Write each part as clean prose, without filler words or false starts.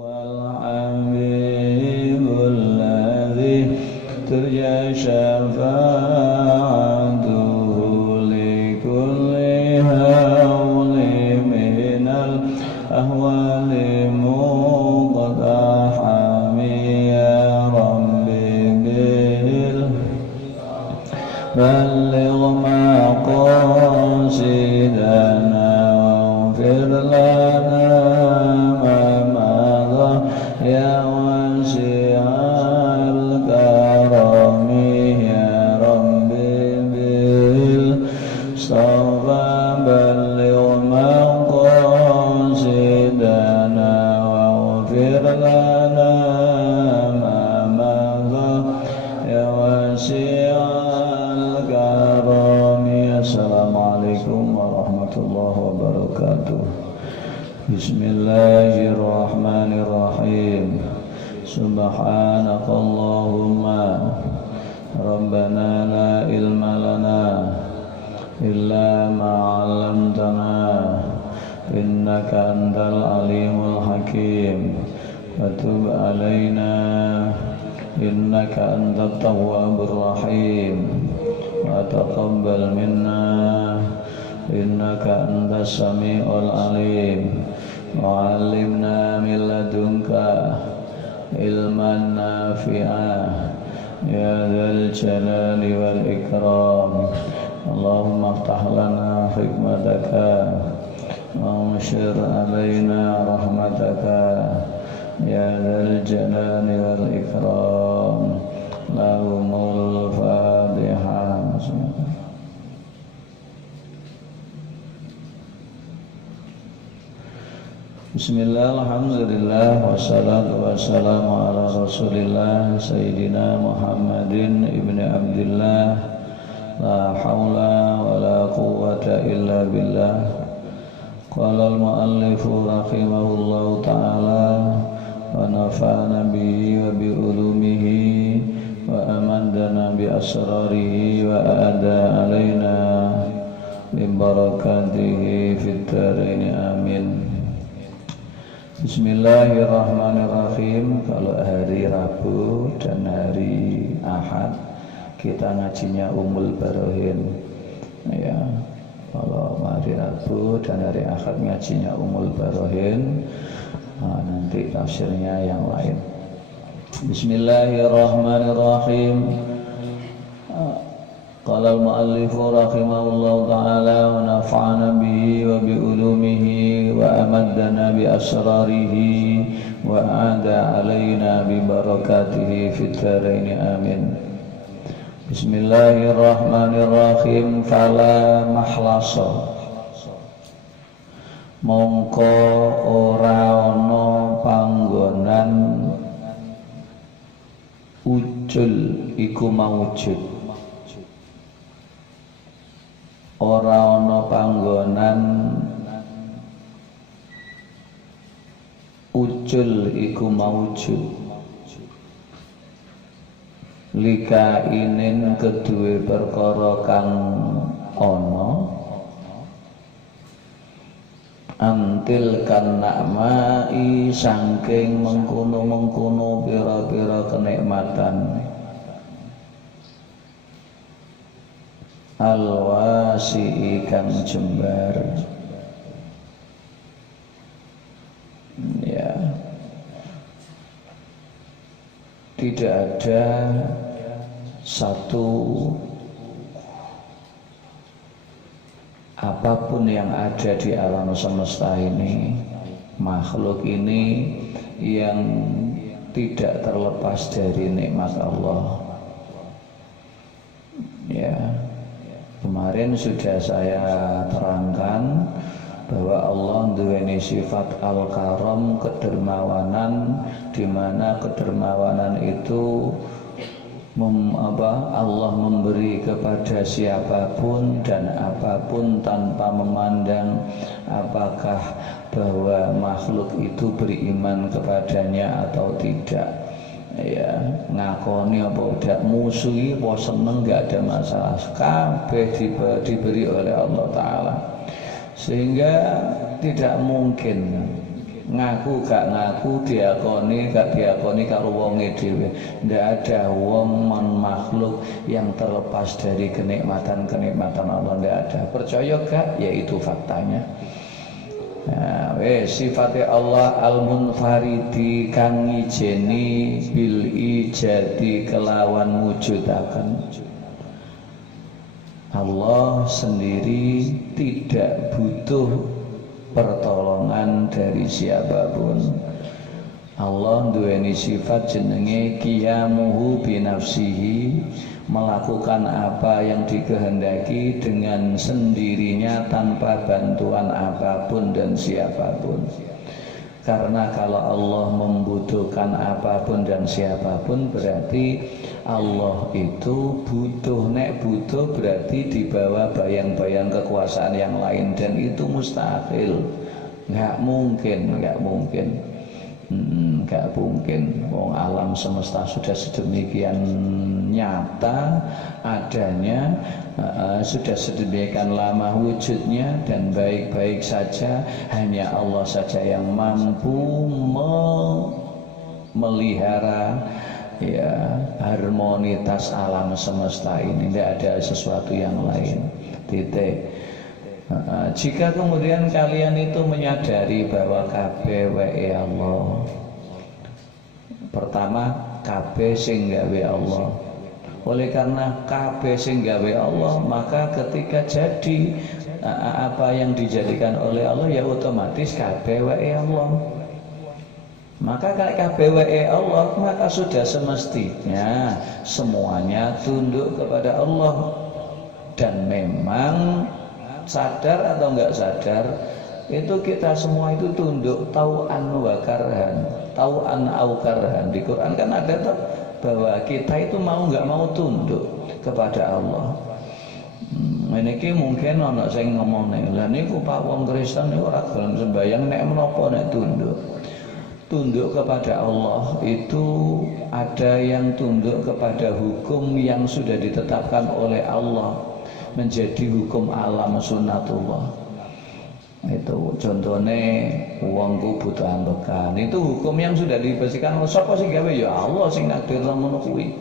والحبيب الذي ترجى شفاعته لكل هول من الأهوال مقتحم يا ربي بلغ مقاصدنا واغفر لنا ما مضى يا واسع الكرم يا ربي بالصفا بلغ مقاصدنا واغفر لنا ما مضى يا واسع الكرم. Assalamualaikum warahmatullahi wabarakatuh. Bismillahirrahmanirrahim. Subhanakallahumma rabbana la ilma lana illa ma 'allamtana innaka antal alimul hakim wa tub alaina innaka antat tawwabur rahim wa taqabbal minna innaka antas samiul alim wa 'allimna min ladunka ilman nafi'ah ya dzal jalali wal ikram. Allahumma iftah lana hikmataka wa anshur alaina rahmataka ya dzal jalali wal ikram. Lahumul Fatihah. Bismillah, alhamdulillah, wassalatu wassalamu ala rasulillah Sayyidina Muhammadin ibni Abdillah. La hawla wa la quwwata illa billah. Qala al-muallifu rahimahullahu ta'ala wa nafa'ana bihi wa bi ulumihi wa amadana bi asrarihi wa aada alaina bi barakatihi fid dharain amin. Bismillahirrahmanirrahim. Kalau hari Rabu dan hari Ahad kita ngajinya Ummul Barohin ya. Kalau hari Rabu dan hari Ahad ngajinya Ummul Barohin, nanti tafsirnya yang lain. Bismillahirrahmanirrahim. Qala al-muallifu rahimahullahu ta'ala wa nafa'ana bihi wa bi ulumihi wa amaddana bi asrarihi wa aada alaina bi barakatihi fid dharain amin. Bismillahirrahmanirrahim. Fala mahlasa mongko ora ana panggonan ucul iku maujud. Ora ana panggonan ucul iku maujud lika inin kedue perkara kang ana antil kan nakmai sangking mengkono-mengkono pira-pira kenikmatan al-wasi'i kang jembar ya. Tidak ada satu apapun yang ada di alam semesta ini, makhluk ini yang tidak terlepas dari nikmat Allah ya. Kemarin sudah saya terangkan bahwa Allah duweni sifat al-karam, kedermawanan, di mana kedermawanan itu Allah memberi kepada siapapun dan apapun tanpa memandang apakah bahwa makhluk itu beriman kepadanya atau tidak ya. Ngakoni apa udah musuhi apa seneng gak ada masalah, kabeh diberi oleh Allah Ta'ala. Sehingga tidak mungkin ngaku gak ngaku, diakoni gak diakoni karo wonge dhewe. Ndak ada wong makhluk yang terlepas dari kenikmatan-kenikmatan Allah, ndak ada. Percaya gak? Ya itu faktanya. Nah, sifatnya Allah al-munfaridi kang ngijeni bil ijadi kelawan wujudaken. Allah sendiri tidak butuh pertolongan dari siapapun. Allah duweni sifat jenenge qiyamuhu binafsihi, melakukan apa yang dikehendaki dengan sendirinya tanpa bantuan apapun dan siapapun. Karena kalau Allah membutuhkan apapun dan siapapun, berarti Allah itu butuh. Nek butuh berarti di bawah bayang-bayang kekuasaan yang lain, dan itu mustahil. Nggak mungkin. Nggak mungkin. Wong alam semesta sudah sedemikian nyata adanya, sudah sedemikian lama wujudnya, dan baik-baik saja. Hanya Allah saja yang mampu memelihara ya harmonitas alam semesta ini. Tidak ada sesuatu yang lain. Titik. Jika kemudian kalian itu menyadari bahwa kabeh wae Allah, pertama kabeh sing gawe Allah. Oleh karena kabeh sing gawe Allah, maka ketika jadi apa yang dijadikan oleh Allah, ya otomatis kabeh wae Allah. Maka kalau kabeh wae Allah, maka sudah semestinya semuanya tunduk kepada Allah. Dan memang sadar atau enggak sadar, itu kita semua itu tunduk tau'an wa karhan, tau'an au karhan. Di Quran kan ada tuh bahwa kita itu mau enggak mau tunduk kepada Allah. Meniki mungkin ana sing ngomong nek lha niku Pak wong Kristen niku ora gelem sembayang nek menapa nek tunduk. Tunduk kepada Allah itu ada yang tunduk kepada hukum yang sudah ditetapkan oleh Allah menjadi hukum alam sunnatullah. Itu contohnya wongku butuh ambekan, itu hukum yang sudah dibersihkan oleh sapa sing gawe, ya Allah sing nakdir ngono kuwi.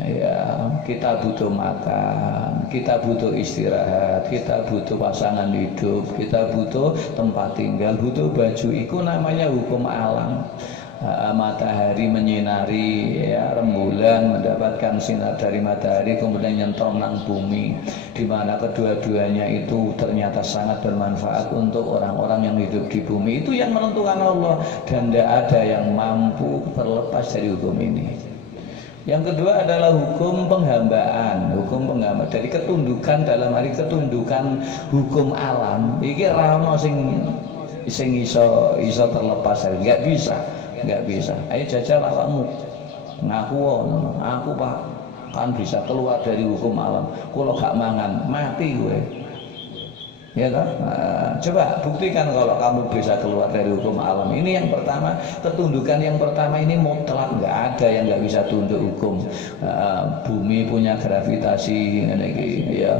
Ya, kita butuh makan, kita butuh istirahat, kita butuh pasangan hidup, kita butuh tempat tinggal, butuh baju. Itu namanya hukum alam. Matahari menyinari, ya, rembulan mendapatkan sinar dari matahari kemudian nyentrom nang bumi, di mana kedua-duanya itu ternyata sangat bermanfaat untuk orang-orang yang hidup di bumi. Itu yang menentukan Allah, dan tidak ada yang mampu terlepas dari hukum ini. Yang kedua adalah hukum penghambaan, dari ketundukan, dalam arti ketundukan hukum alam. Iki ra ono sing iso terlepas, enggak bisa. Ayo jajal awakmu, ngaku aku Pak kan bisa keluar dari hukum alam. Kalau gak mangan mati gue, ya kan? Coba buktikan kalau kamu bisa keluar dari hukum alam. Ini yang pertama, ketundukan yang pertama ini mutlak, nggak ada yang nggak bisa tunduk hukum. Bumi punya gravitasi, ya.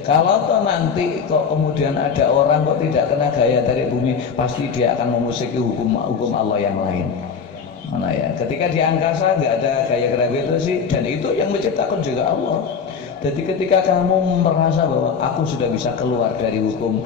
Kalau toh nanti kok kemudian ada orang kok tidak kena gaya dari bumi, pasti dia akan memusiki hukum Allah yang lain. Mana ya? Ketika di angkasa nggak ada gaya gravitasi, dan itu yang menciptakan juga Allah. Jadi ketika kamu merasa bahwa aku sudah bisa keluar dari hukum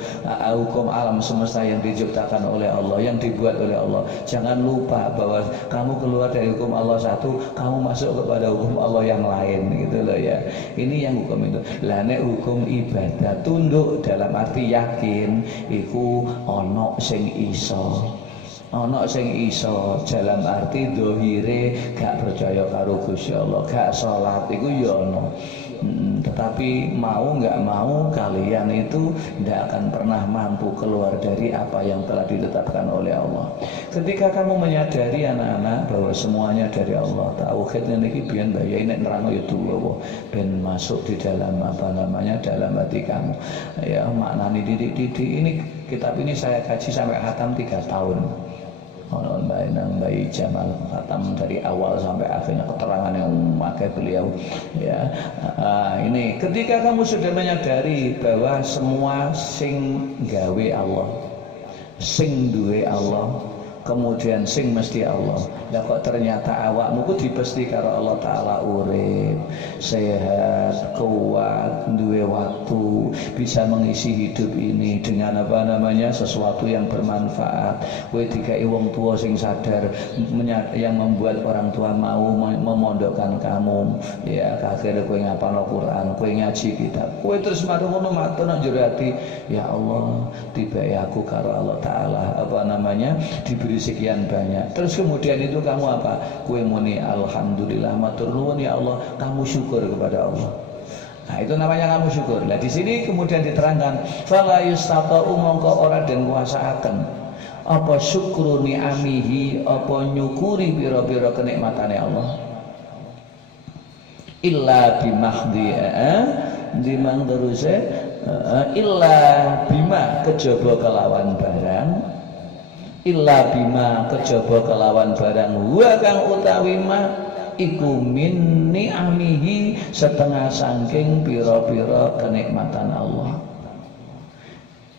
alam semesta yang diciptakan oleh Allah, yang dibuat oleh Allah, jangan lupa bahwa kamu keluar dari hukum Allah satu, kamu masuk kepada hukum Allah yang lain, gitu loh ya. Ini yang hukum itu. Lah nek hukum ibadah tunduk dalam arti yakin, iku ono sing iso. Ana sing iso dalam arti dohire gak percaya karo Gusti Allah, gak salat iku ya ana. Tetapi mau nggak mau kalian itu tidak akan pernah mampu keluar dari apa yang telah ditetapkan oleh Allah. Ketika kamu menyadari anak-anak bahwa semuanya dari Allah, tauhid niki biyen bayai nek nerangno ya tuwa ben masuk di dalam dalam hati kamu. Ya maknane didik-didik ini, kitab ini saya kaji sampai khatam 3 tahun. Ono Mbak Jamal khatam dari awal sampai akhirnya, keterangan yang memakai beliau ya. Ini ketika kamu sudah menyadari bahwa semua sing gawe Allah, sing duwe Allah, kemudian sing mesti Allah. Lah kok ternyata awakmu ku dipesti karo Allah Ta'ala urip, sehat, kuat, duwe waktu, bisa mengisi hidup ini dengan apa namanya sesuatu yang bermanfaat. Kowe dikai wong tua sing sadar, yang membuat orang tua mau memondokkan kamu. Ya akhirnya kowe ngapalno Quran, kowe ngaji kitab, kowe terus matur ngono matur nang jero ati, ya Allah, tiba aku karo Allah Ta'ala apa namanya diberi sekian banyak. Terus kemudian itu kamu apa? Kue muni alhamdulillah, matur nuwun ya Allah, kamu syukur kepada Allah. Nah, itu namanya kamu syukur. Nah, di sini kemudian diterangkan, fala yustata'u mongko ora den kuasaaken apa syukru ni'amihi, apa nyukuri pira-pira kenikmatane Allah. Illa bimahdhi dimang teruse illa bima kejaba kelawan barang, illa bima kejaba kelawan barang wa kang utawi ma iku min ni'amihi setengah saking pira-pira kenikmatan Allah.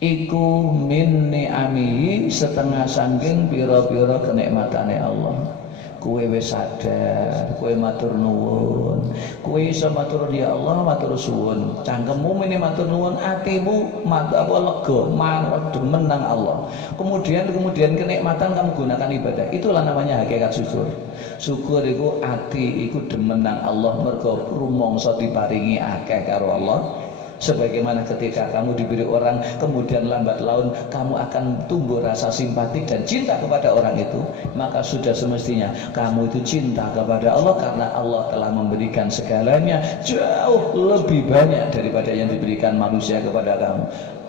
Iku min ni'amihi setengah saking pira-pira kenikmatane Allah. Kowe wis sadar, kowe matur nuwun, kowe iso matur ya Allah, matur suwun, cangkemmu mene matur nuwun, atimu apa lega, marep demen nang Allah. Kemudian kenikmatan kamu gunakan ibadah. Itulah namanya hakikat syukur. Syukur iku ati iku demen nang Allah mergo rumangsa diparingi akeh karo Allah. Sebagaimana ketika kamu diberi orang, kemudian lambat laun kamu akan tumbuh rasa simpati dan cinta kepada orang itu, maka sudah semestinya kamu itu cinta kepada Allah karena Allah telah memberikan segalanya jauh lebih banyak daripada yang diberikan manusia kepada kamu.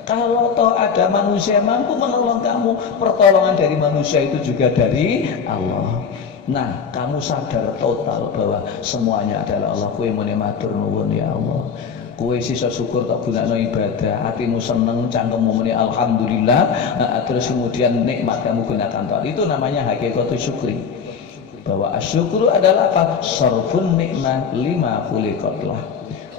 Kalau toh ada manusia mampu menolong kamu, pertolongan dari manusia itu juga dari Allah. Nah, kamu sadar total bahwa semuanya adalah Allah. Kowe muni matur nuwun ya Allah, kowe sisa syukur tak gunakno ibadah, hatimu seneng, cangkemmu muni alhamdulillah, terus kemudian nikmat kamu gunakan total. Itu namanya hakikat syukri. Bahwa asyukru adalah apa? Sarfun nikmah lima khuliqatlah.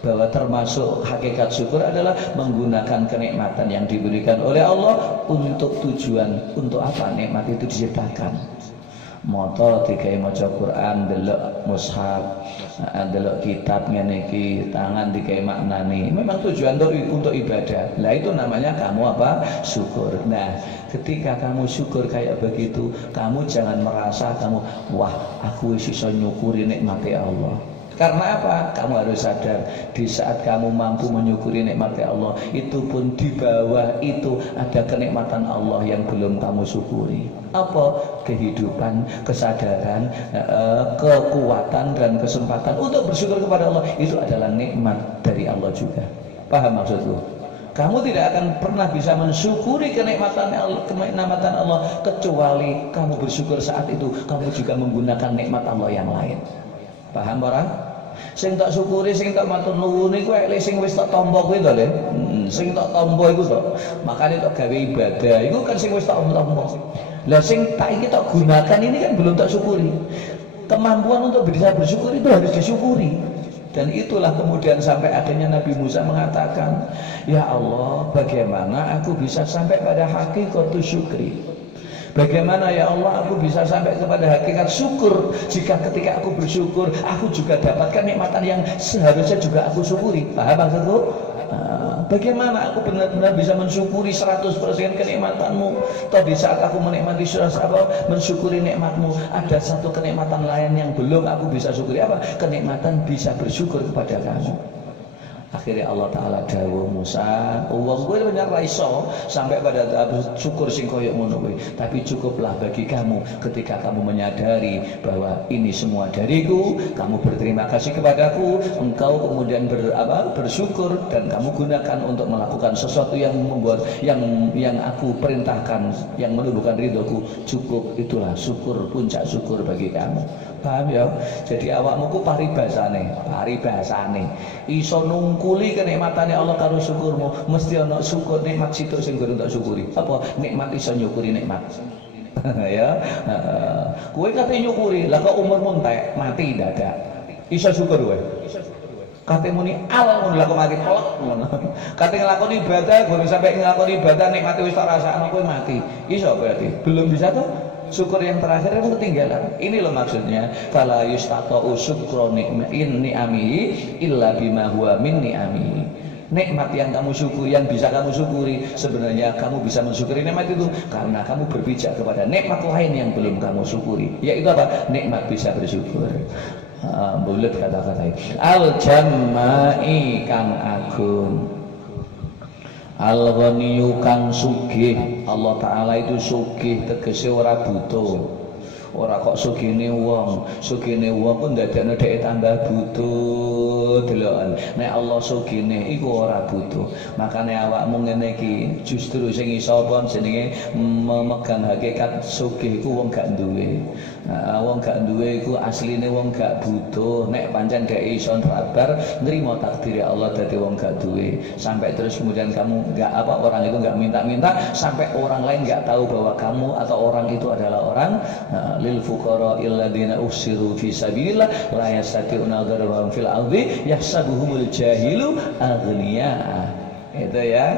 Bahwa termasuk hakikat syukur adalah menggunakan kenikmatan yang diberikan oleh Allah untuk tujuan, untuk apa nikmat itu diciptakan. Moto dikai maca Quran, delok mushaf, delok kitab ngene iki, tangan dikai maknani. Memang tujuan untuk ibadah. Lah itu namanya kamu apa? Syukur. Nah, ketika kamu syukur kayak begitu, kamu jangan merasa kamu wah, aku wis iso nyukuri nikmate Allah. Karena apa? Kamu harus sadar di saat kamu mampu menyukuri nikmat Allah, itu pun di bawah itu ada kenikmatan Allah yang belum kamu syukuri. Apa? Kehidupan, kesadaran, kekuatan dan kesempatan untuk bersyukur kepada Allah. Itu adalah nikmat dari Allah juga. Paham maksudku? Kamu tidak akan pernah bisa mensyukuri kenikmatan Allah kecuali kamu bersyukur saat itu kamu juga menggunakan nikmat Allah yang lain. Paham orang? Sing tak syukuri, sing tak matur nuwun iku elek sing wis tak tampa kuwi to, Le. Sing tak tampa iku to. Makane tak gawe ibadah. Iku kan sing wis tak tampa. Lah sing tak iki tak gunakan ini kan belum tak syukuri. Kemampuan untuk bisa bersyukur itu harus disyukuri. Dan itulah kemudian sampai akhirnya Nabi Musa mengatakan, "Ya Allah, bagaimana aku bisa sampai pada hakikatus syukri?" Bagaimana ya Allah aku bisa sampai kepada hakikat syukur jika ketika aku bersyukur aku juga dapatkan nikmatan yang seharusnya juga aku syukuri. Paham maksudku? Bagaimana aku benar-benar bisa mensyukuri 100% kenikmatanmu? Toh di saat aku menikmati mensyukuri nikmatmu, ada satu kenikmatan lain yang belum aku bisa syukuri. Apa? Kenikmatan bisa bersyukur kepada kamu. Akhirnya Allah Ta'ala dawuh Musa, wong kowe bener ra iso sampai pada tahap syukur sing koyo ngono kuwi, tapi cukuplah bagi kamu ketika kamu menyadari bahwa ini semua dariku, kamu berterima kasih kepadaku, engkau kemudian bersyukur dan kamu gunakan untuk melakukan sesuatu yang membuat yang aku perintahkan, yang menumbuhkan ridhoku. Cukup, itulah syukur, puncak syukur bagi kamu. Paham ya? Jadi awakmu ku paribasane iso nungkuli kenikmatane Allah karo syukurmu, mesti ana syukur nikmat situ sing durung tak syukuri. Apa? Nikmat iso nyukuri nikmat. Ya. Kowe kate nyukuri, lah kok umurmu entek, mati dadak. Iso syukur kowe. Kate muni al ngono lha kok mati pelek ngono. Kate nglakoni ibadah baru sampai nglakoni ibadah nikmati wis tak rasakno kowe mati. Iso berarti belum bisa tuh. Syukur yang terakhir itu ketinggalan. Ini loh maksudnya fala yustaqa'u syukru ni'amihi illa bima huwa min ni'amihi. Nikmat yang kamu syukuri, yang bisa kamu syukuri, sebenarnya kamu bisa mensyukuri nikmat itu karena kamu berpijak kepada nikmat lain yang belum kamu syukuri, yaitu apa? Nikmat bisa bersyukur. Bulat kata-kata al-jammai kang agung, al-ghaniyu kang sugih. Allah Ta'ala itu sugih, tegese ora butuh. Ora kok sugihne wong kok ndadekno dhek tambah butuh deloken. Nek Allah sugihne iku ora butuh. Makane awakmu ngene iki justru sing iso apa jenenge memegang hakikat sugih iku wong gak duwe. Wong gak duwe iku asline wong gak butuh. Nek pancen dhek iso sabar nrimo takdir Allah dadi wong gak duwe. Sampai terus kemudian kamu gak apa orang itu gak minta-minta sampai orang lain gak tahu bahwa kamu atau orang itu adalah orang lil fuqara alladziina usiru fi sabilillah la yastati'una darban fil ardi yahsabuhumul jahilu aghniya. Itu ya.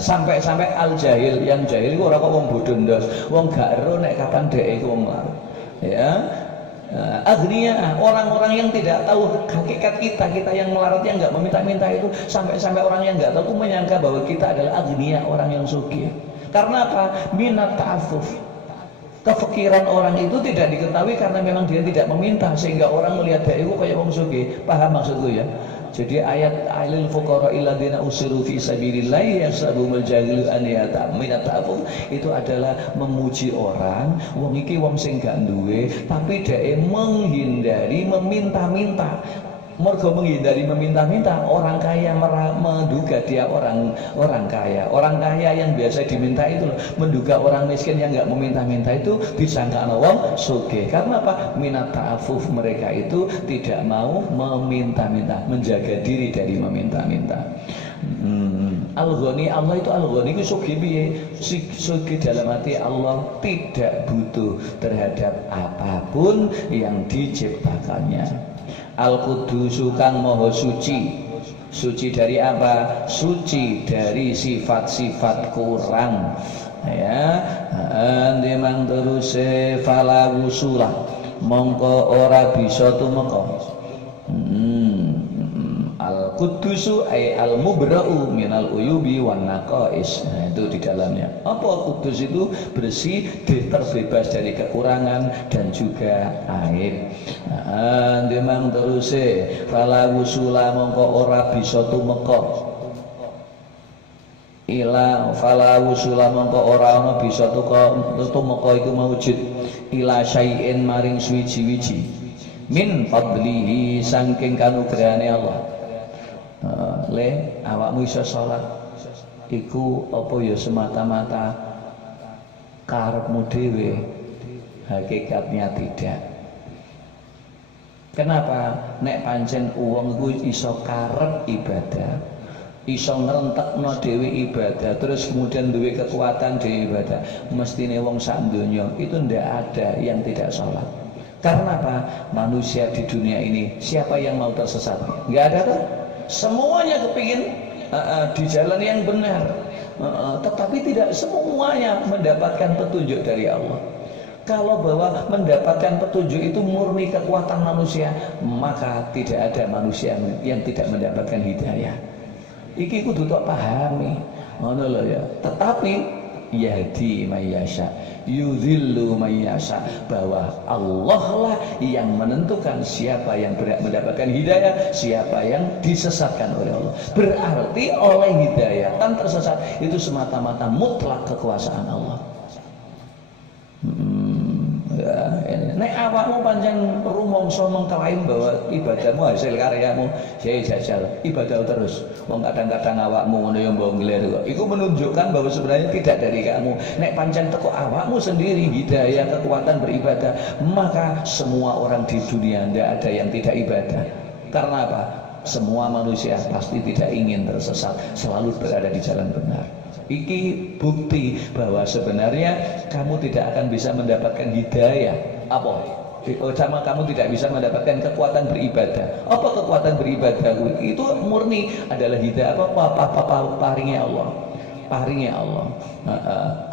Sampai al jahil, yang jahil itu ora kok wong bodoh ndos, wong gak ero nek kapan dhek iku wong lar. Ya. Aghniya, orang-orang yang tidak tahu hakikat kita yang melarat, yang enggak meminta-minta itu, sampai orang yang enggak tahu menyangka bahwa kita adalah aghniya, orang yang sugih. Karena apa? Minat ta'affuf. Kefikiran orang itu tidak diketahui karena memang dia tidak meminta, sehingga orang melihat dia itu kayak wong sugih. Paham maksudku ya? Jadi ayat alil fuqara alladziina usiru fi sabilillah yahsabuhumul jahilu aghniya minat ta'affuf itu adalah memuji orang wong iki wong sing gak duwe tapi dhek menghindari meminta-minta. Mergo menghindari meminta-minta, orang kaya menduga dia orang kaya. Orang kaya yang biasa diminta itu loh, menduga orang miskin yang nggak meminta-minta itu disangka wong sugih. Karena apa? Minat ta'affuf, mereka itu tidak mau meminta-minta, menjaga diri dari meminta-minta. Al-Ghani, Allah itu Al-Ghani itu sugih piye? Sugih dalam hati Allah tidak butuh terhadap apapun yang diciptakannya. Al-Qudusu kang maha suci. Suci dari apa? Suci dari sifat-sifat kurang. Ya, andemang teruse fala wusula mongko ora bisa tumeka. Al-Qudusu ay al-mubra'u minal uyubi wan naqais. Nah, itu di dalamnya. Apa Kudus itu? Bersih, terbebas dari kekurangan dan juga aib. Nah, demang teruse fala wusula mongko ora bisa tumeka. Ila fala wusula mongko ora ana bisa tumeka iku maujud ila syai'in maring suwiji-wiji min fadlihi saking kanugrahane Allah. Le awakmu iso salat iku apa ya semata-mata karepmu dhewe, hakikatnya tidak. Kenapa? Nek pancen wong iku iso karep ibadah, iso ngrentekno dhewe ibadah, terus kemudian duwe kekuatan dhewe ibadah, mestine wong sak donya itu ndak ada yang tidak salat. Karena apa? Manusia di dunia ini siapa yang mau tersesat? Enggak ada tuh. Semuanya kepingin di jalan yang benar, tetapi tidak semuanya mendapatkan petunjuk dari Allah. Kalau bahwa mendapatkan petunjuk itu murni kekuatan manusia, maka tidak ada manusia yang tidak mendapatkan hidayah. Iki kudu tok pahami, ngono lho ya. Tetapi yahdi mayyasha yudhillu mayyasha, bahwa Allah lah yang menentukan siapa yang berhak mendapatkan hidayah, siapa yang disesatkan oleh Allah. Berarti oleh hidayah kan tersesat itu semata-mata mutlak kekuasaan Allah. Nek awakmu pancen rumangsa mengklaim bahwa ibadahmu hasil karyamu, saya jajal ibadah terus. Wong kadang-kadang awakmu ngono ya mbok nglir kok. Iku menunjukkan bahwa sebenarnya tidak dari kamu. Nek pancen teko awakmu sendiri hidayah, kekuatan beribadah, maka semua orang di dunia ndak ada yang tidak ibadah. Karena apa? Semua manusia pasti tidak ingin tersesat, selalu berada di jalan benar. Iki bukti bahwa sebenarnya kamu tidak akan bisa mendapatkan hidayah. Apa? sama kamu tidak bisa mendapatkan kekuatan beribadah. Apa kekuatan beribadah? Itu murni adalah hidayah apa paringnya Allah. Paringnya Allah.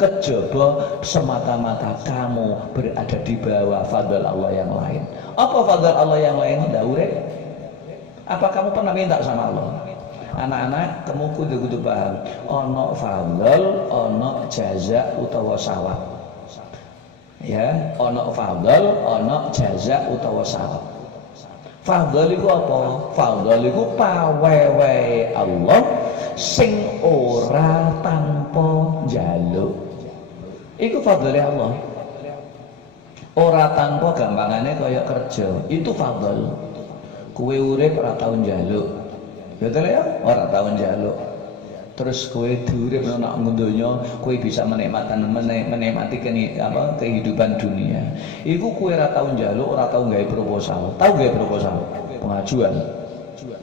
Kejaba semata-mata kamu berada di bawah fadl Allah yang lain. Apa fadl Allah yang lain? Daure. Apa kamu pernah minta sama Allah? Anak-anak, kamu kudu paham. Ono fadl, ono jaza utawa sawab. Ya, ono fadl, ono jaza utawa sawab. Fadl iku apa? Fadl iku pawewe Allah sing ora tanpa njaluk. Iku fadlile Allah. Ora tanpa gampangane kaya kerja. Itu fadl. Kowe urip ora tau njaluk. Betul ya? Ora tau njaluk. Terus kowe diurip nang donya, kowe bisa menikmati kehidupan dunia. Iku kowe ora tau njaluk, ora tau gawe proposal. Tahu gawe proposal? Pengajuan.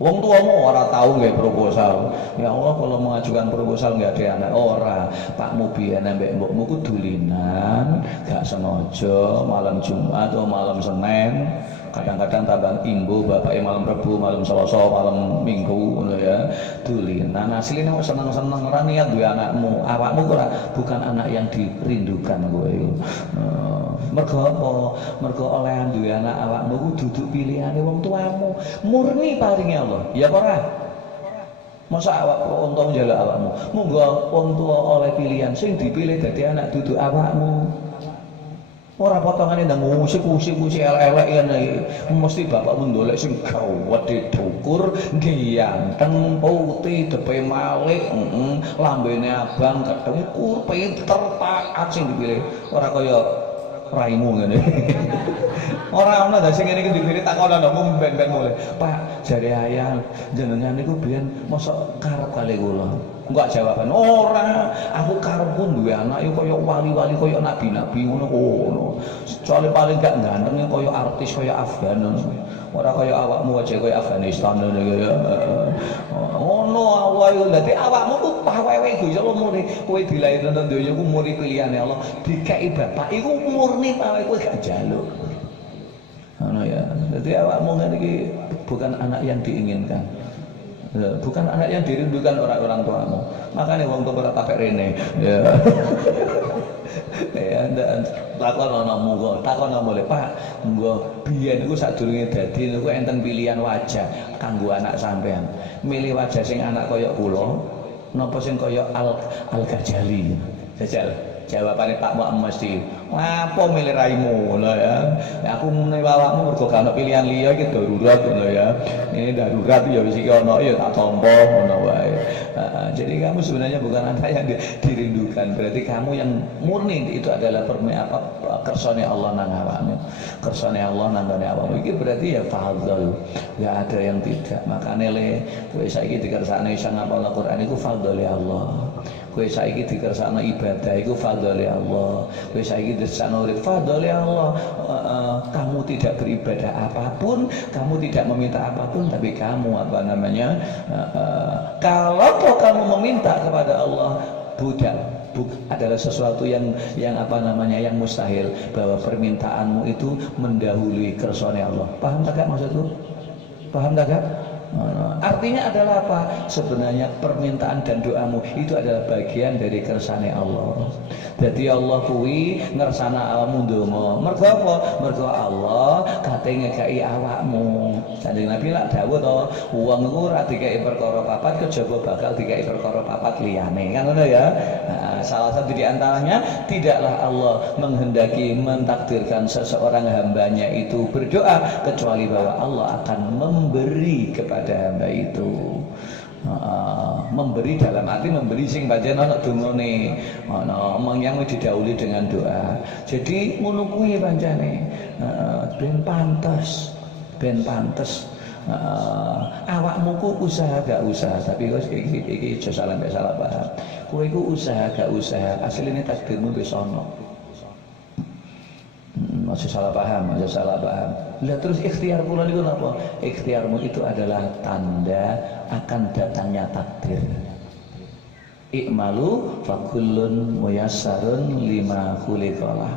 Wong tuamu ora tahu gawe proposal. Ya Allah, kalau mengajukan proposal enggak ada anak ora. Pakmu biyen ambek mbokmu ku dulinan, gak sengaja malam Jumat atau malam Senin. Kadang-kadang tambah imbu bapaknya malam Rebu, malam Selasa, malam Minggu ngono ya. Dulinan asline wis seneng-seneng ora niat duwe anakmu. Awakmu ora bukan anak yang dirindukan kowe. Mergo apa? Mergo oleh duwe anak awakmu ku duduk pilihane wong tuamu. Murni paringe Allah. Ya apa ora? Masa awak untung njaluk awakmu. Monggo wong tua oleh pilihan sing dipilih dadi anak duduk awakmu. Ora potongane ndang musik-musik elek-elek ngene iki. Mesti bapakmu ndolek sing gawat didukur, ganteng, putih, depe malik, lambene abang, ketemu pinter taat sing dipilih. Ora kaya raimu ngene. Ora ana sing ngene iki dipilih tak ana ndang ben-ben mulai. Pak, jare ayah jenengan niku biyen mosok karep kali kula. Enggak jawaban ora, aku karepku duwe anak yo kaya wali-wali kaya nabi-nabi ngono. Soale paling gak ganteng kaya artis kaya Afgan. Ora kaya awakmu aja kaya Afghanistan ngono ya. Ngono awake dadi awakmu ku pawewe Gusti Allah murni kowe dilahirno nang donya ku murni pilihane Allah. Dikai bapak iku murni pawewe kowe gak njaluk. Ngono ya. Dadi awakmu ngene iki bukan anak yang diinginkan. Bukan anak yang dirindukan orang tuamu. Makanya wong tua ora tapek rene. Ya. Ya ndak takon ana muga, takon boleh Pak, monggo biyen iku sadurunge dadi niku enten pilihan wajah kanggo anak sampean. Milih wajah sing anak kaya kula napa sing kaya Al-Ghazali. Jajal jawabane Pak Muhammad mesti ngapa milih raimu ngono ya. Aku muni awakmu mergo gak ono pilihan liya iki darurat ngono ya. Ini darurat ya wis iki ono ya tak tampa ngono wae. Jadi kamu sebenarnya bukan anak yang dirindukan. Berarti kamu yang murni itu adalah kersane Allah nang awakmu. Kersane Allah nang gone awakmu. Iki berarti ya fadl. Enggak ada yang tidak. Makane le kowe saiki dikersakne iso ngapal Al-Qur'an iku fadl ya Allah. Kowe saiki dikersakno ibadah iku fadl ya Allah. Kowe saiki dikersakno urip fadl ya Allah. Kamu tidak beribadah apapun, kamu tidak meminta apapun, tapi kamu kalau kamu meminta kepada Allah adalah sesuatu yang yang mustahil, bahwa permintaanmu itu mendahului kersane Allah. Paham tak maksudku? Paham tak? Artinya adalah apa? Sebenarnya permintaan dan doamu itu adalah bagian dari kersane Allah. Jadi Allah kuwi ngersana awakmu ndonga. Mergo apa? Mergo Allah kate ngekeki awakmu. Kanjeng Nabi lak dawuh to, wong iku ora dikeki perkara papat kejaba bakal dikeki perkara papat liyane. Kan ngono ya. Salah satu di antaranya, tidaklah Allah menghendaki mentakdirkan seseorang hambanya itu berdoa kecuali bahwa Allah akan memberi kepada hamba itu. Memberi dalam arti memberi sing pancen ana dungane, ana yang didahului dengan doa. Jadi ngono kuwi pancene ben pantes. Awakmu ku usaha gak usaha, tapi kok iki aja salah paham. Kowe iku usaha gak usaha, asline takdirmu wis ana. Masih salah paham. Lah terus ikhtiar kula niku napa? Ikhtiarmu itu adalah tanda akan datangnya takdir. I'malu fakullun muyassarun lima khuliqalah.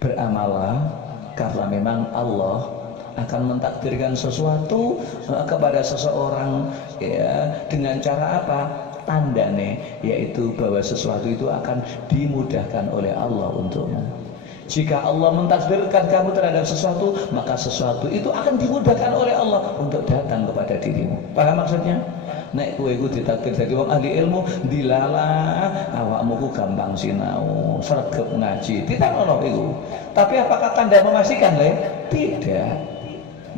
Beramallah, Karena memang Allah akan mentakdirkan sesuatu kepada seseorang ya dengan cara apa? Tandane, yaitu bahwa sesuatu itu akan dimudahkan oleh Allah untukmu. Jika Allah mentakdirkan kamu terhadap sesuatu, maka sesuatu itu akan dimudahkan oleh Allah untuk datang kepada dirimu. Paham maksudnya? Nek kowe iku ditakdir dadi wong ahli ilmu, dilalah awakmu ku gampang sinau, sregep ngaji. Tidak ono iku. Tapi apakah tanda memastikan, Le? Tidak.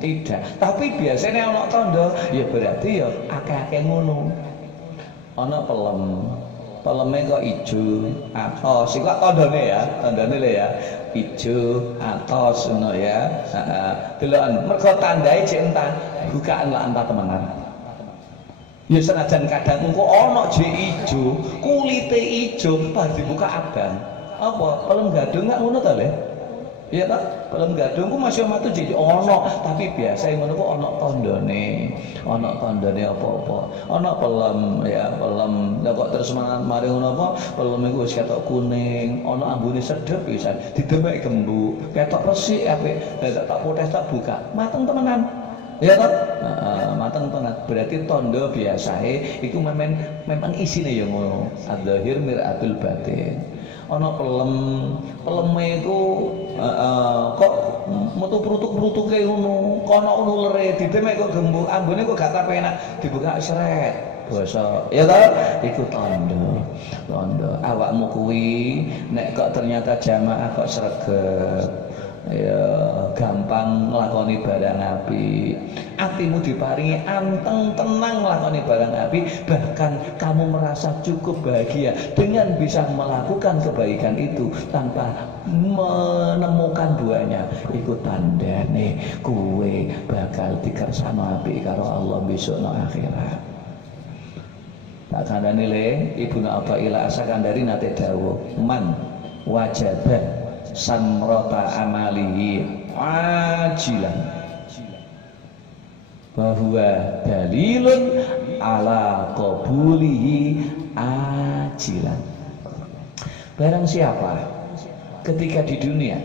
Tidak. Tapi biasanya ono tanda, ya berarti ya akeh-akeh ngono. Ono peleme kok ijo atos, kok tandane le ya ijo atos ngono ya. Deloken mergo tandae jek entar bukaan lah antar temenan. Ya senajan kadang engko ana jek ijo, kulite ijo pas dibuka abang. Apa? Pelem gadung gak ngono ta, Le? Iya tak? Pelem gadung ku masih metu jek ana, tapi biasa ngono ku ana tandane. Ana tandane apa-apa. Ana pelem ya, pelem. Lah kok terus mari ngono apa? Pelem iku wis ketok kuning, ana ambune sedhep pisan. Didemek gembuk, ketok resik apik. Lah tak potes tak buka. Mateng temenan. Ya tak? Mateng tenan. Berarti tanda biasae iku memang isine ya ngono. Adzahir miratul batin. Ana peleme iku kok metu prutuk-prutuke ngono, kono ngono lere didemek kok gembuk, ambune kok gak kepenak, dibuka sret. Basa, ya ta? Iku tanda awakmu kuwi nek kok ternyata jamaah kok sregep. Ya gampang nglakoni barang apik. Atimu diparingi anteng tenang nglakoni barang apik, bahkan kamu merasa cukup bahagia dengan bisa melakukan kebaikan itu tanpa menemukan buahnya. Iku tandane kowe bakal dikersano apik karo Allah besok no akhirat. Tak kandhane le Ibnu Athaillah As-Sakandari nate dawuh, man wajada samrota amalihi ajilan bahwa dalilun ala qabulihi ajilan. Barang siapa ketika di dunia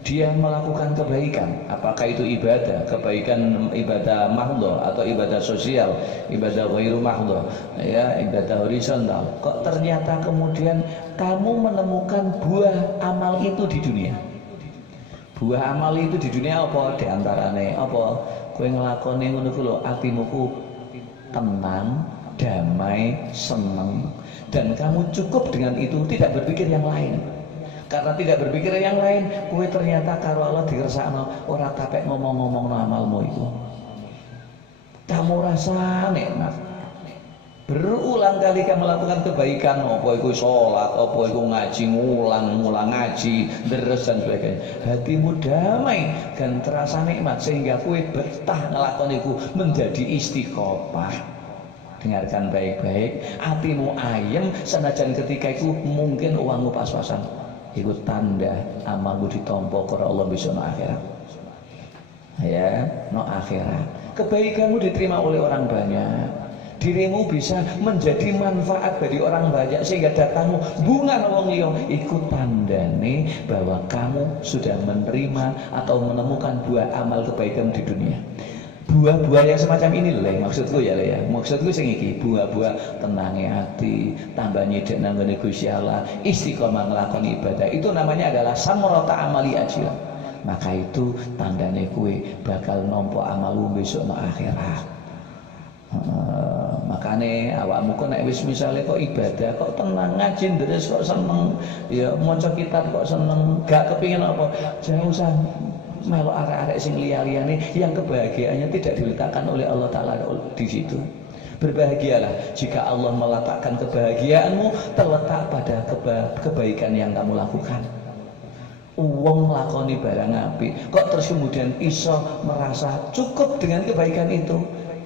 dia melakukan kebaikan, apakah itu ibadah, kebaikan ibadah mahdhah atau ibadah sosial, ibadah ghairu mahdhah, ya ibadah horizontal, kok ternyata kemudian kamu menemukan buah amal itu di dunia. Buah amal itu di dunia apa? Di antarane apa? Kowe nglakoni ngono ku lho, atimu ku tenang, damai, seneng, dan kamu cukup dengan itu, tidak berpikir yang lain. Karena tidak berpikir yang lain, kowe ternyata karo Allah dikersakno ora kapek ngomong-ngomong amalmu itu. Kamu rasa nikmat. Berulang kali kamu melakukan kebaikan, apa iku sholat, apa iku ngaji, ngulang ngaji, deres dan sebagainya. Hatimu damai dan terasa nikmat sehingga kowe betah nglakoni iku menjadi istiqomah. Dengarkan baik-baik, hatimu ayem senajan ketika itu mungkin uangmu pas-pasan. Itu tanda amalmu ditompo karo Allah besok no akhirat. Ya, no akhirat. Kebaikanmu diterima oleh orang banyak. Dirimu bisa menjadi manfaat bagi orang banyak sehingga datangmu bunga wong liya. Iku tandane bahwa kamu sudah menerima atau menemukan buah amal kebaikan di dunia. Buah-buah yang semacam ini lho, maksudku ya le ya. Maksudku sing iki, buah-buah tenange hati, tambah nyedek nang ngene Gusti Allah, istiqomah nglakoni ibadah. Itu namanya adalah samrata amali ajil. Maka itu tandane kowe bakal nampa amalmu besok no akhirat. Makane awakmu kok nek wis misale kok ibadah kok tenang ngaji ndres kok seneng, ya maca kitab kok seneng, gak kepingin apa, jangan usah melok arek-arek sing liya-liyane yang kebahagiaannya tidak diletakkan oleh Allah Ta'ala di situ. Berbahagialah jika Allah meletakkan kebahagiaanmu terletak pada kebaikan yang kamu lakukan. Uang lakoni barang apik kok terus kemudian iso merasa cukup dengan kebaikan itu,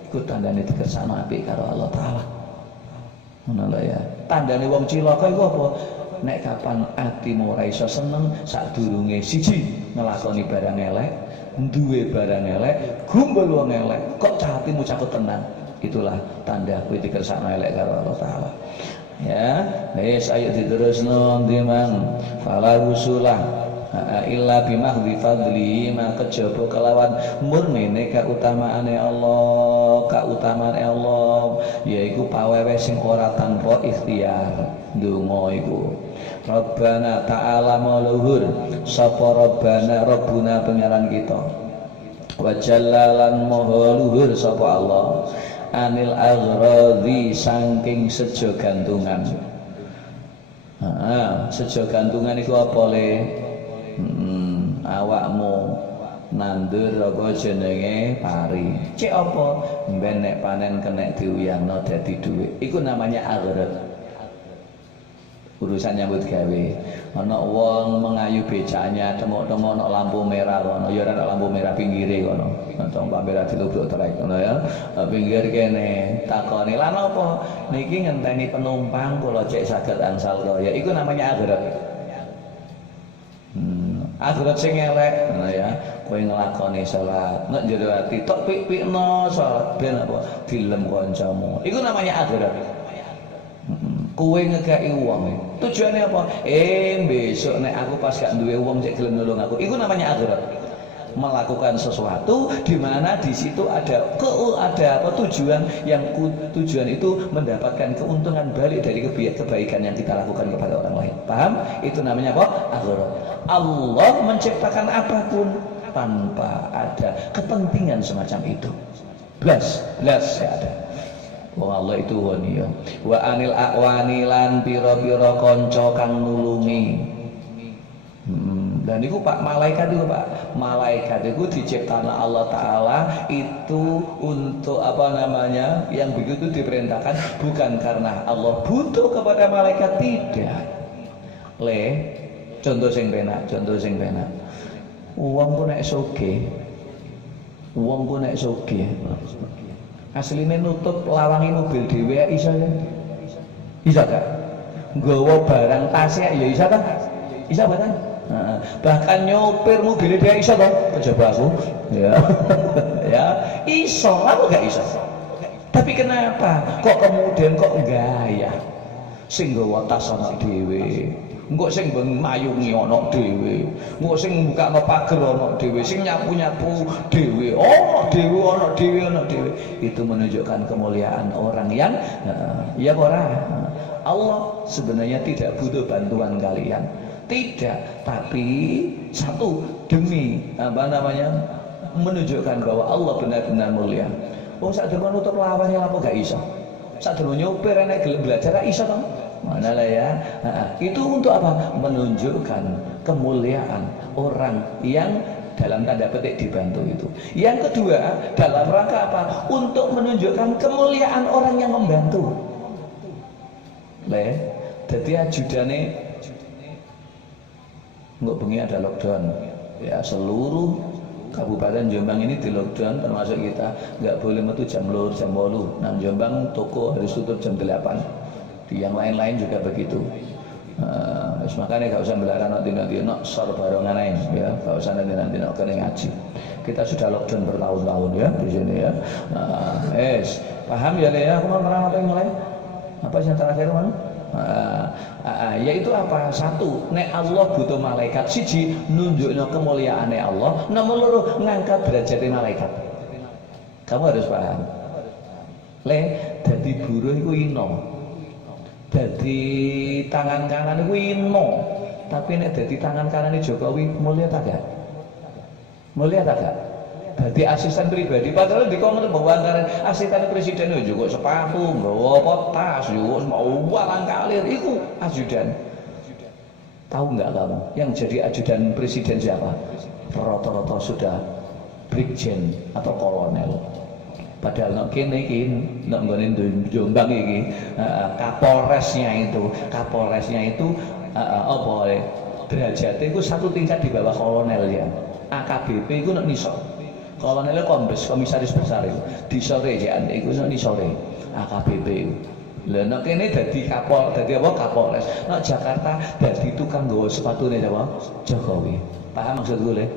iku tandane dikersakno apik karo Allah Ta'ala. Ngono ya. Tandane wong cilaka iku apa? Nek kapan atimu ora iso seneng sadurunge siji ngelakoni barang elek, duwe barang elek, gumbul wong elek, kok hatimu cakut tenang. Itulah tanda kowe dikersakno elek karo Allah Ta'ala. Ya, wis ayo diterusno ndi mang. Fala usulah illa bimahdhi fadli ma kejaba kelawan murnine kautamaane Allah, kautamaane Allah yaiku pawewe sing ora tanpa ikhtiar. Ndonga iku Rabbana ta'ala maluhur sapa Rabbana Rabbuna pangeran kita wa jallalan maha luhur sapa Allah anil aghradi saking sejo gantungan. Sejo gantungan iku apa le? Awakmu nandur apa jenenge pari. Cek apa? Ben nek panen kenek diuyangno dadi dhuwit. Iku namanya aghrad. Urusan nyambut gawe. Ana wong mengayu becaknya temu-temu ana lampu merah kono, ya ora lampu merah pinggire kono. Nonton lampu merah dilubuk trek ngono ya. Pinggir kene takoni, "Lan apa? Niki ngenteni penumpang kula cek saged angsal kaya." Iku namanya aghrad. Aghrad sing elek ngono ya. Kowe nglakoni salat, nek jero ati tok pik-pikno salat ben apa dilem kancamu. Iku namanya aghrad. Kowe ngekeki wong. Tujuannya apa? Besok nek aku pas gak duwe wong cek gelem nulung aku. Iku namanya aghrad. Melakukan sesuatu di mana di situ ada tujuan yang tujuan itu mendapatkan keuntungan balik dari kebaikan yang kita lakukan kepada orang lain. Paham? Itu namanya apa? Aghrad. Allah menciptakan apapun tanpa ada kepentingan semacam itu. Blas ya ada. Wong Allah itu waniya. Wa anil aqwani lan pira-pira kanca kang nulungi. Dan itu Pak malaikat itu Pak. Malaikat itu diciptakan Allah Ta'ala itu untuk apa namanya? Yang begitu diperintahkan bukan karena Allah butuh kepada malaikat, tidak. Contoh sing penak. Wong ku nek sugih. Aslinya nutup lawangi mobil dhewe iso kan? Iso gak? Nggawa barang tasnya ya iso kan? Iso kan? Bahkan nyopir mobil dia iso kan? Coba aku ya. Ya, iso, aku gak iso. Tapi kenapa? Kok kemudian kok gaya? Sing nggawa tas ana dhewe. Engko sing mayungi ana dhewe, engko sing mbukakno pager ana dhewe, sing nyapu-nyapu dhewe, ana dhewe. Itu menunjukkan kemuliaan orang yang ya ora. Allah sebenarnya tidak butuh bantuan kalian. Tidak, tapi satu demi apa namanya? Menunjukkan bahwa Allah benar-benar mulia. Sadurunge nutup lawange apa gak iso. Sadurunge nyopir enek gelem belajar gak iso to. Mana lah ya, itu untuk apa? Menunjukkan kemuliaan orang yang dalam tanda petik dibantu itu. Yang kedua, dalam rangka apa? Untuk menunjukkan kemuliaan orang yang membantu. Jadi ajudane nggak bengi ada lockdown. Ya seluruh Kabupaten Jombang ini di lockdown, termasuk kita nggak boleh metu jam 8. Nang Jombang toko harus tutup jam 8. Di yang lain-lain juga begitu. Makanya gak usah belakangan dino-dino sor barongan lain ya, gak usah nanti-nanti kena ngaji. Kita sudah lockdown bertahun-tahun ya di sini ya. Paham ya Lea? Aku mau nerang apa yang lain? Apa yang terakhir mana? Yaitu apa? Satu, nek Allah butuh malaikat. Siji, nunjuknya kemuliaannya Allah. Nomor loro, ngangkat derajatnya malaikat. Kamu harus paham. Dadi buruh itu ino. Dadi tangan kanan itu ino, tapi nek dadi tangan kanan Jokowi mulia tak gak? Mulia tak gak? Dadi asisten pribadi, padahal di komen bahwa anggaran asisten presiden itu juga sepatu, bawa tas, juga mau walang kalir, itu ajudan. Tahu nggak kamu? Yang jadi ajudan presiden siapa? Rata-rata sudah brigjen atau kolonel. Padahal nak kene iki nak nggonen Jombang iki kapolresnya itu apa derajatnya itu satu tingkat di bawah kolonel ya. AKBP itu nak nisor. Kolonelnya kombes, komisaris besar itu. Di sore ya itu nak nisore AKBP itu. Lah nak kene dadi Kapolres. Nak Jakarta dadi tukang nggawa sepatune Jokowi. Paham maksud gue?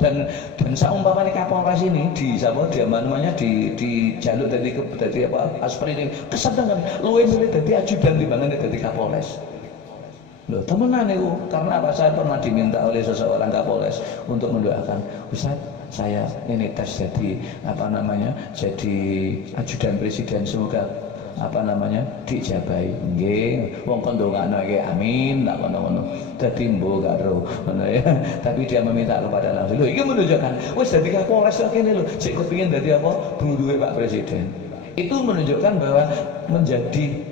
Dan saumpamane Kapolres ini di jaluk dari apa aspri ini kesenangan luwih milih dadi ajudan timbangane dadi Kapolres. Loh, temenan itu. Karena apa? Saya pernah diminta oleh seseorang Kapolres untuk mendoakan, Ustaz, saya ini tes jadi jadi ajudan presiden, semoga dijabahi. Nggih, wong kon ndongakno iki amin, tak ngono-ngono. Dadi mbo karo ngono ya. Tapi dia meminta kepada langsung. Lho, iki menunjukkan wis dadi Kapolres kene lho, sik kepengin dadi apa? Buruhe Pak Presiden. Itu menunjukkan bahwa menjadi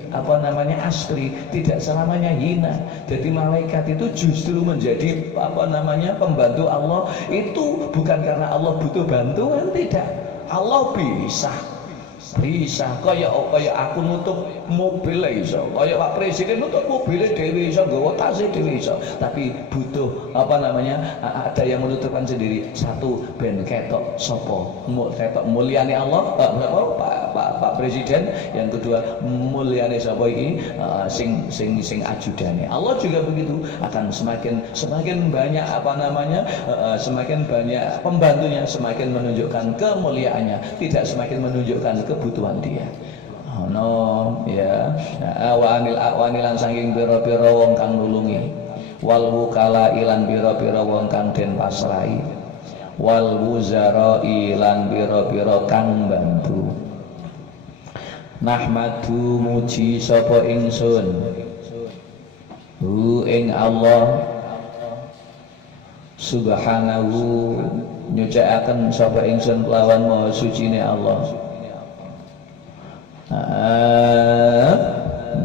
asri tidak selamanya hina. Jadi malaikat itu justru menjadi pembantu Allah, itu bukan karena Allah butuh bantuan, tidak. Allah bisa kaya aku nutup mobil iso, kaya Pak Presiden nutup mobilnya dhewe iso, nggawa tasnya dhewe iso, tapi butuh ada yang menutupkan sendiri. Satu, ben ketok sapa ketok mulyane Allah, Pak Presiden. Yang kedua, mulyane sapa iki, sing ajudane. Allah juga begitu, akan semakin banyak semakin banyak pembantunya, semakin menunjukkan kemuliaannya, tidak semakin menunjukkan kebutuhan dia. Ya, awanilan saking pira-pira wong kang nulungi, wal wukala ilan pira-pira wong kang den pasrai, wal wuzara ilan pira-pira kang bantu. Nahmadu muji sapa ingsun hu ing Allah subhanahu, nyucikaken sapa ingsun kelawan maha sucine Allah.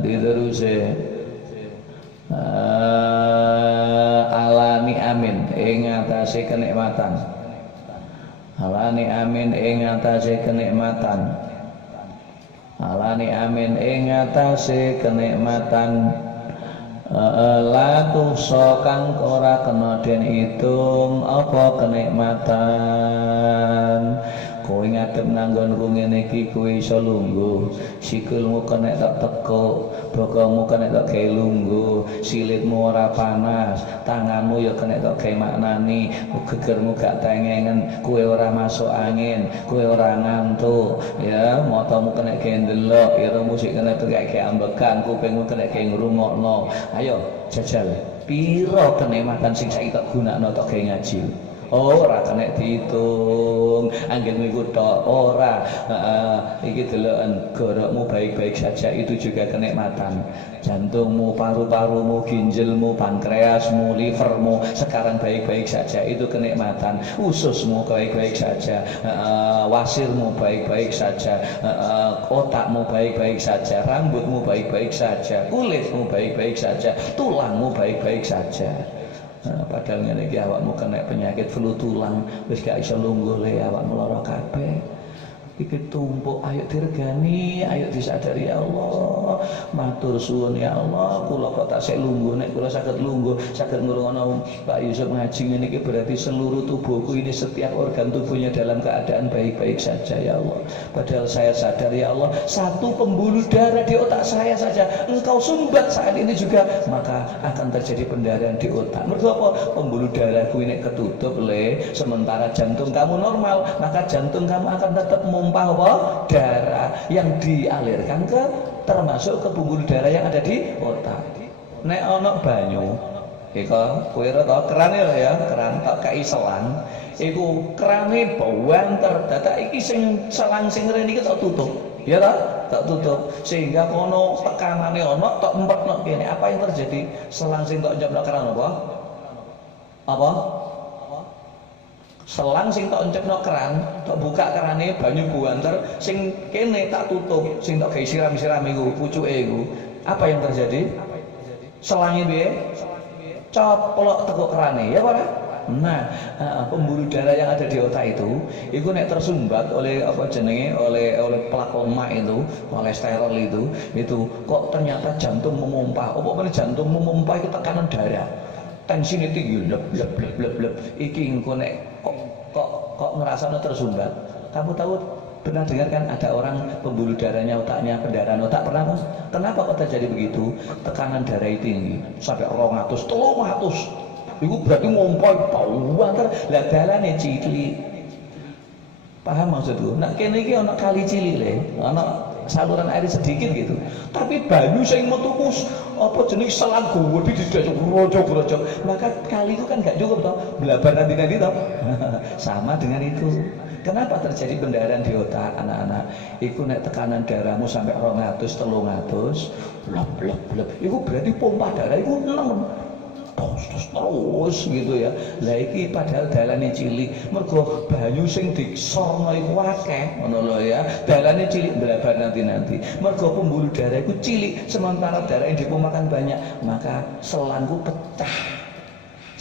Diteruse alani amin ing atase kenikmatan, alani amin ing atase kenikmatan, alani amin ing atase kenikmatan, latu sokang ora kena den itung apa kenikmatan. Kowe ngadep nanggonku ngene iki kowe iso lungguh, sikilmu kena tak teko, bokomu kena tak gawe lungguh, silitmu ora panas, tanganmu ya kena tak gawe maknani, gegermu gak tengengen, kowe ora masuk angin, kowe ora ngantuk, ya, matamu kena gawe ndelok, iramu sik kena tak gawe ambekan, kupingmu kena gawe ngrungokno. Ayo jajal, pira kenikmatan sing saiki tak gunakno tak gawe ngaji. Ora kena dihitung, anggen iku tok ora. Iki deloken gorokmu baik-baik saja, itu juga kenikmatan. Jantungmu, paru-parumu, ginjalmu, pankreasmu, livermu sekarang baik-baik saja, itu kenikmatan. Ususmu baik-baik saja, wasirmu baik-baik saja, otakmu baik-baik saja, rambutmu baik-baik saja, kulitmu baik-baik saja, tulangmu baik-baik saja. Padahal ngene iki awakmu kena penyakit flu tulang, wis gak iso lungguh le, awakmu lara kabeh. Iki tumpuk, ayo diregani, ayo disadari ya Allah. Matur suwun ya Allah, kula kok tasik lungguh, nek kula saged lungguh, saged ngrungokno Pak Yusuf ngaji ngene iki berarti seluruh tubuhku ini, setiap organ tubuhnya dalam keadaan baik-baik saja ya Allah. Padahal saya sadar ya Allah, satu pembuluh darah di otak saya saja Engkau sumbat saat ini juga, maka akan terjadi pendarahan di otak. Mergo apa? Pembuluh darahku ini ketutup le, sementara jantung kamu normal, maka jantung kamu akan tetap apa? Darah yang dialirkan ke, termasuk ke pembuluh darah yang ada di otak. Nek ana banyu iku kowe ora tau kerane lho ya, keran tak kai selang iku kerane banter dadak iki sing selang sing rene iki tak tutup ya ta, tak tutup sehingga kono tekanane ana tak empetno kene. Apa yang terjadi? Selang sing tak njepno keran apa selang sing tak encepno keran, tak buka kerane banyu buanter, sing kene tak tutup, sing tak gawe siram-siram iku, pucuke iku. Apa yang terjadi? Selange piye? Coplok teko kerane, ya ora? Nah, pembuluh darah yang ada di otak itu nek tersumbat oleh oleh plak lemak itu, kolesterol itu kok ternyata jantung memumpah. Apa jantung memumpah itu tekanan darah. Tensinya tinggi, lep. Iki engko nek kok ngerasanya tersumbat. Kamu tahu, pernah dengar kan ada orang pembuluh darahnya otaknya pendarahan otak, pernah kan? Kenapa kok terjadi begitu? Tekanan darah tinggi sampai 200, 300. Itu berarti ngompol banter, lah dalane cilik. Paham maksudku? Nak kene iki ana kali cilik le, ana saluran air sedikit gitu. Tapi banyu sing metu ku apa jenis selang gede didacuk grocok-grocok. Maka kali itu kan gak cukup toh, blabar nanti toh. Sama dengan itu. Kenapa terjadi pendarahan di otak anak-anak? Iku nek tekanan darahmu sampai 200, 300, blep. Iku berarti pompa darah iku nang terus gitu ya. Lah iki padahal dalane cilik, mergo banyu sing disorno iku akeh, ngono lho ya. Dalane cilik blabar nanti. Mergo pembuluh darah iku cilik, sementara darah yang dipompakan banyak, maka selangku pecah.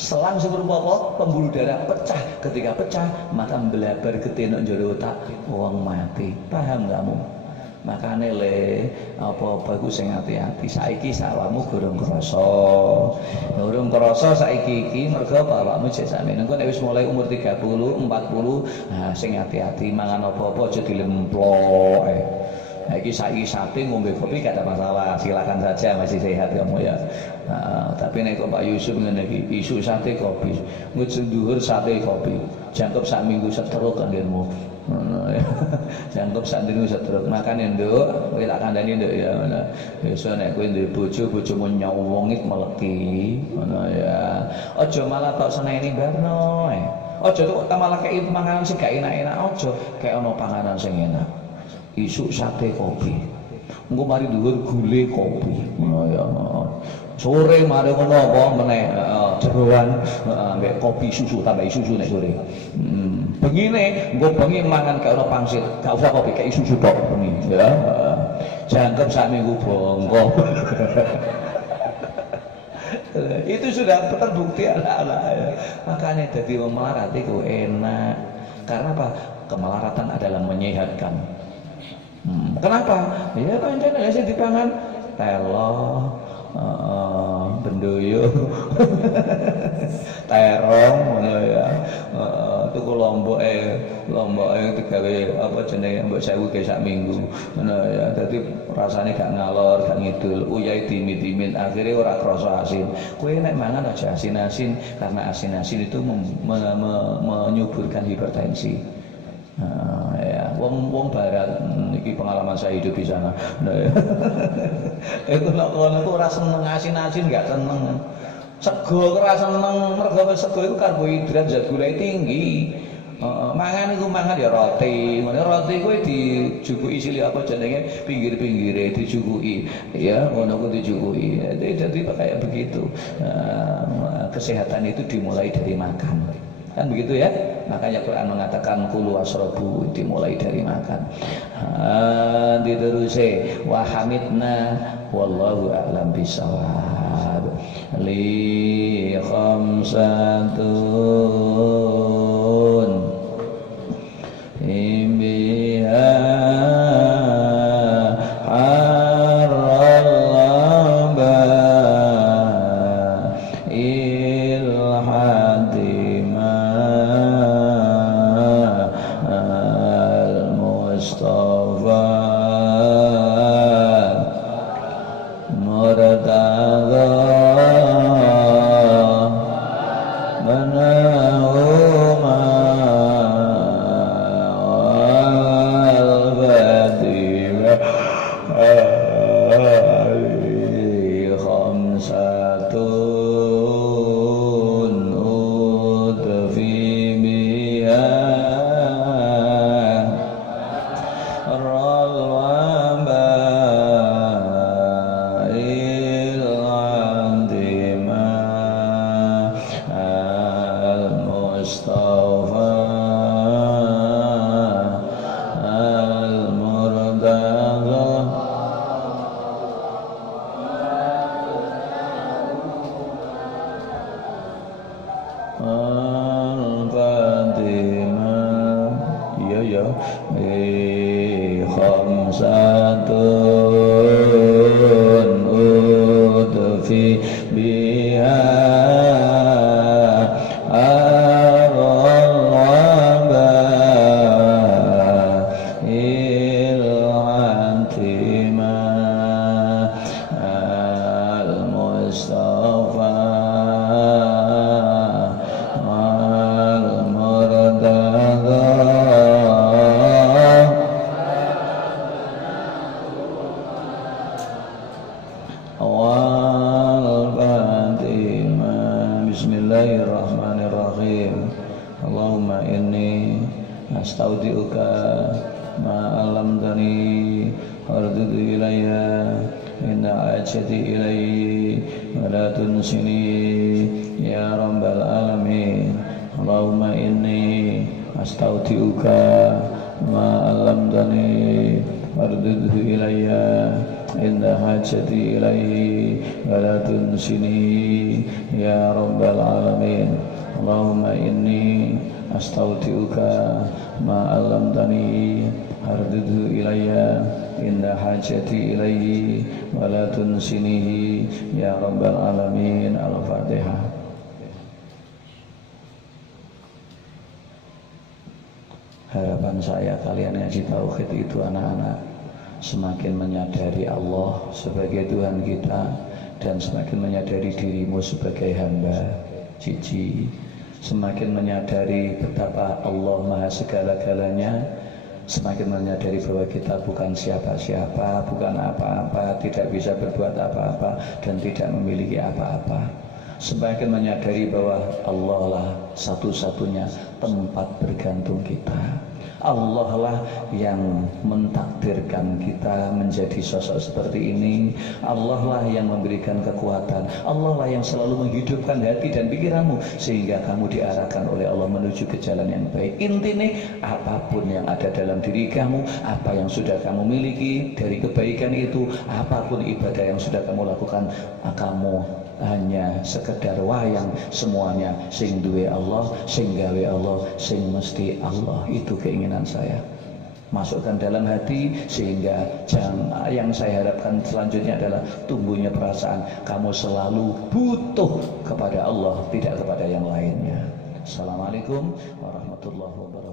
Selang seberupa apa? Pembuluh darah pecah. Ketika pecah, maka mblabar getih nang jero otak, wong mati. Paham kamu? Makane le apa-apa iku sing ati-ati. Saiki sawahmu gorong krasa saiki iki mergo bapakmu jek sakmene. Engko nek wis mulai umur 30, 40, nah sing ati-ati mangan apa-apa aja dilemplok. Nah, saiki sate ngombe kopi gak ada masalah, silakan saja, masih sehat kamu ya. Nah, tapi nek Pak Yusuf ngene iki, isu sate kopi, ngujung dhuwur sate kopi. Jangkep sak minggu setruk kan dirimu. Jangkep sak minggu setruk. Makane nduk, kowe tak kandhani nduk ya. Besok nek kowe duwe bojomu nyowongit meleki, ngono ya. Aja malah tok seneni barno. Aja tok malah kei panganan sing gak enak-enak, aja kek ana panganan sing enak. Isuk sate kopi, engko mari dhuwur gule kopi, ngono ya. Sore mari ngono apa meneh jeroan ambek kopi susu, tambah susu nek sore. Bengine engko bengi mangan gak ono pangsit, gak usah kopi, kayak susu tok bengi ya. Jangkep sak minggu bongko. Itu sudah terbukti anak-anak ya. Makanya jadi wong melarat itu enak. Karena apa? Kemelaratan adalah menyehatkan. Kenapa? Ya pancen nek sing dipangan telo, bendoyo, terong ngono ya. Tuku lomboke digawe apa jenenge mbok sewu ke sak minggu. Ngono ya. Dadi rasane gak ngalor, gak ngidul, uyahe dimit-dimit, akhirnya ora krasa asin. Kowe nek mangan aja asin-asin karena asin-asin itu menyuburkan hipertensi. Nah, ya, wong barat iki pengalaman saya hidup di sana. Nah, ya. Itu nek kono ku ora seneng asin-asin, gak seneng. Sego ora seneng, mergo sego itu karbohidrat, zat gula tinggi. Mangan iku mangan ya roti. Ngene roti kuwi dijukuki cilik apa jenenge pinggir-pinggire dijukuki. Ya, ngono ku dijukuki. Jadi kayak begitu. Kesehatan itu dimulai dari makan. Kan begitu ya, makanya Quran mengatakan kulu wasrobu dimulai dari makan. Diteruse wa hamidna wallahu a'lam bisawab li khamsatun imbiha ما علمتني وردد إلي إن حاجتي إليه ولا تنسني يا رب العالمين اللهم إني أستودعك ما علمتني وردده إلي إن حاجتي إليه ولا تنسني يا رب العالمين اللهم إني أستودعك ما علمتني وردده إلي إن حاجتي إليه ولا تنسنيه يا رب العالمين. Al-Fatihah. Harapan saya kalian ngaji tauhid itu anak-anak semakin menyadari Allah sebagai Tuhan kita dan semakin menyadari dirimu sebagai hamba cici, semakin menyadari betapa Allah Maha segala-galanya, semakin menyadari bahwa kita bukan siapa-siapa, bukan apa-apa, tidak bisa berbuat apa-apa dan tidak memiliki apa-apa. Semakin menyadari bahwa Allah lah satu-satunya tempat bergantung kita. Allah lah yang mentakdirkan kita menjadi sosok seperti ini. Allah lah yang memberikan kekuatan. Allah lah yang selalu menghidupkan hati dan pikiranmu sehingga kamu diarahkan oleh Allah menuju ke jalan yang baik. Intinya apapun yang ada dalam diri kamu, apa yang sudah kamu miliki dari kebaikan itu, apapun ibadah yang sudah kamu lakukan, kamu hanya sekedar wayang semuanya sing duwe Allah, sing gawe Allah, sing mesti Allah. Itu keinginan saya, masukkan dalam hati sehingga yang saya harapkan selanjutnya adalah tumbuhnya perasaan kamu selalu butuh kepada Allah, tidak kepada yang lainnya. Assalamualaikum warahmatullahi wabarakatuh.